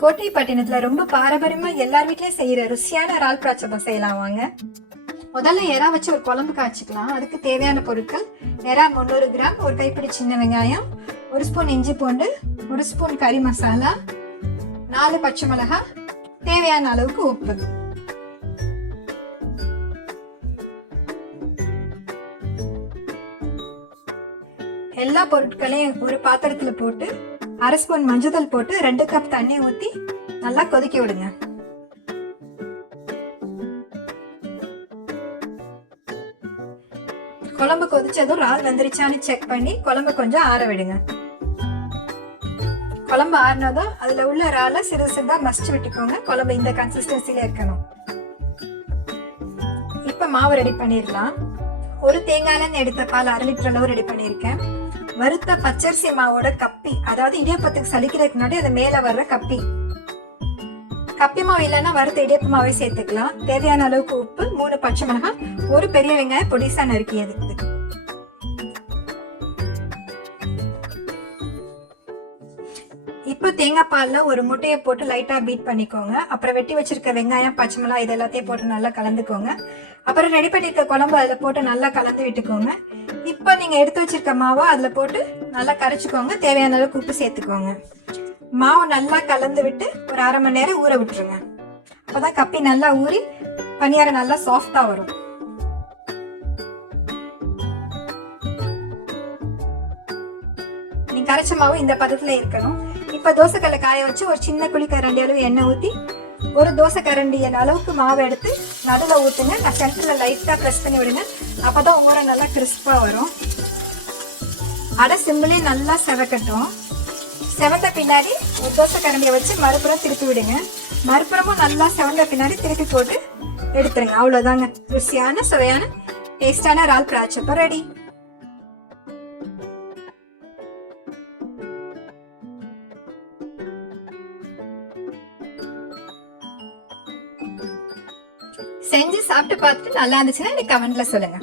கோட்டைப்பட்டினத்துல ரொம்ப பாரம்பரியமா எல்லார் வீட்லயும் செய்யற ருசியான இறால் பிராச்சபம் செய்யலாம் வாங்க. முதல்ல எறா வச்சு ஒரு குழம்பு காய்ச்சிக்கலாம். அதுக்கு தேவையான பொருட்கள் எறா முந்நூறு கிராம் ஒரு கைப்பிடி சின்ன வெங்காயம் ஒரு ஸ்பூன் இஞ்சி பூண்டு ஒரு ஸ்பூன் கறி மசாலா நாலு பச்சை மிளகா தேவையான அளவுக்கு உப்பு. எல்லா பொருட்களையும் ஒரு பாத்திரத்துல அரை ஸ்பூன் மஞ்சள் போட்டு ரெண்டு கப் தண்ணி ஊத்தி நல்லா கொதிக்க விடுங்க. குழம்பு கொதிச்சதும் இறால் வெந்துருச்சான்னு செக் பண்ணி குழம்பு கொஞ்சம் ஆற விடுங்க. குழம்பு ஆறினதும் அதுல உள்ள இறால சிறு சிறுதா மசிச்சு விட்டுக்கோங்க. குழம்பு இந்த கன்சிஸ்டன்சில இருக்கணும். இப்ப மாவு ரெடி பண்ணிடலாம். ஒரு தேங்காயில எடுத்த பால் அரை லிட்டர் அளவு ரெடி பண்ணியிருக்கேன். வறுத்த பச்சரிசி மாவோட கப்பி. அதாவது இடியப்பத்துக்கு சலிக்கிறதுக்கு முன்னாடி அது மேல வர்ற கப்பி. கப்பி மாவு இல்லைன்னா வறுத்த இடியப்ப மாவை சேர்த்துக்கலாம். தேவையான அளவுக்கு உப்பு மூணு பச்சை மிளகாய் ஒரு பெரிய வெங்காயம் பொடிசா நறுக்கியது. இப்போ தேங்காய் பாலில் ஒரு முட்டையை போட்டு லைட்டா பீட் பண்ணிக்கோங்க. அப்புறம் வெட்டி வச்சிருக்க வெங்காயம் பச்சை மிளகாய் இது எல்லாத்தையும் போட்டு நல்லா கலந்துக்கோங்க. அப்புறம் ரெடி பண்ணியிருக்க குழம்பு அதில் போட்டு நல்லா கலந்து விட்டுக்கோங்க. இப்போ நீங்கள் எடுத்து வச்சிருக்க மாவை அதில் போட்டு நல்லா கரைச்சிக்கோங்க. தேவையான அளவுக்கு உப்பு சேர்த்துக்கோங்க. மாவு நல்லா கலந்து விட்டு ஒரு அரை மணி நேரம் ஊற விட்டுருங்க. அப்பதான் கப்பி நல்லா ஊறி பனியாரம் நல்லா சாஃப்டாக வரும். நீ கரைச்ச மாவு இந்த பதத்தில் இருக்கணும். இப்போ தோசைக்கல்ல காய வச்சு ஒரு சின்ன குழி ரெண்டு அளவு எண்ணெய் ஊற்றி ஒரு தோசை கரண்டி அளவுக்கு மாவு எடுத்து நடுவில் ஊற்றுங்க நான் சென்டரில் லைட்டாக ப்ரெஸ் பண்ணி விடுங்க. அப்போ தான் ஊற நல்லா கிறிஸ்பாக வரும். அடை சிம்பிளே நல்லா செவக்கட்டும். செவந்த பின்னாடி ஒரு தோசை கரண்டியை வச்சு மறுபுறம் திருப்பி விடுங்க. மறுபுறமும் நல்லா செவந்த பின்னாடி திருப்பி போட்டு எடுத்துருங்க. அவ்வளோதாங்க ருசியான சுவையான டேஸ்டான இறால் பிராச்சப்பம் ரெடி செஞ்சு சாப்பிட்டு பார்த்துட்டு நல்லா இருந்துச்சுன்னா எனக்கு கமெண்ட்ல சொல்லுங்க.